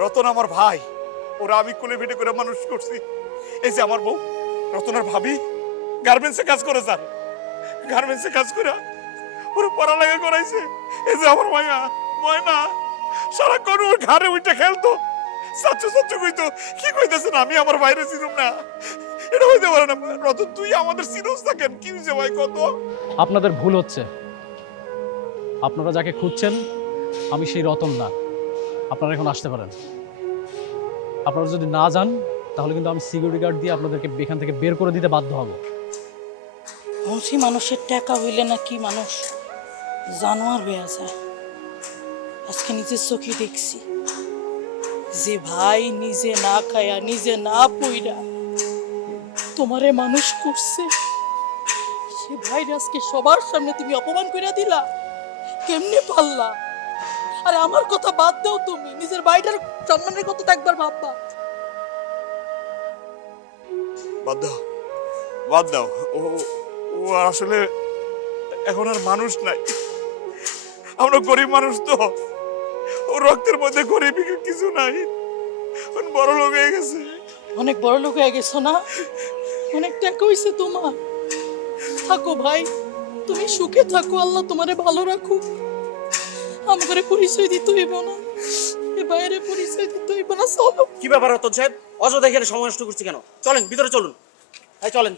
রতন আমার ভাই, ওরা আমি কোলে পিঠে করে মানুষ করছি। এই যে আমার বউ রতনার ভাবি গার্মেন্টসে কাজ করে, স্যার গার্মেন্টসে কাজ করে ওরা পড়ালেখা করাইছে। এই যে আমার মায়া ময়না সারাক্ষণ ওর ঘাড়ে উঠে খেলতো, সাচ্চু সাচ্চু কইতো। কি কইতেছেন? আমি আমার বাইরে ছিলাম না, এটা হইতে পারে না। রতন তুই আমাদের সিরিয়াস থাকেন, কি হয়েছে ভাই কত? আপনাদের ভুল হচ্ছে। আপনারা যাকে খুঁজছেন আমি সেই রতন না। আপনারা এখন আসতে পারেন। আপনারা যদি না যান তাহলে কিন্তু আমি সিকিউরিটি গার্ড দিয়ে আপনাদেরকে এখান থেকে বের করে দিতে বাধ্য হব। মুসি মানুষের টাকা হইলে না কি মানুষ জানোয়ার হয়ে যায়। আজকে নিজের চোখে দেখছি যে ভাই নিজে না খায়া নিজে না পইরা তোমারে মানুষ করছে, সে ভাই আজকে সবার সামনে তুমি অপমান করে দিলা। কেমনে পারলা? আরে আমার কথা বাদ দাও, তুমি নিজের ভাইটার সম্মানের কথা তো একবার ভাববা। বাদ দাও, বাদ দাও। ও ও আসলে এখন আর মানুষ নাই। আমরা গরিব মানুষ তো, ও রক্তের মধ্যে গরিব কিছু নাই, বড় লোক হয়ে গেছে। অনেক বড় লোক হয়ে গেছো না, অনেক টাকা হইছে তোমার। থাকো ভাই, তুমি সুখে থাকো, আল্লাহ তোমারে ভালো রাখুক। আমাদের পরিচয় দিতে হইব না, এ বাইরে পরিচয় দিতে হইব না। চলো। কি ব্যাপার রতন সাহেব, অযথা এখানে সময় নষ্ট করছি কেন? চলেন ভিতরে চলুন, চলেন।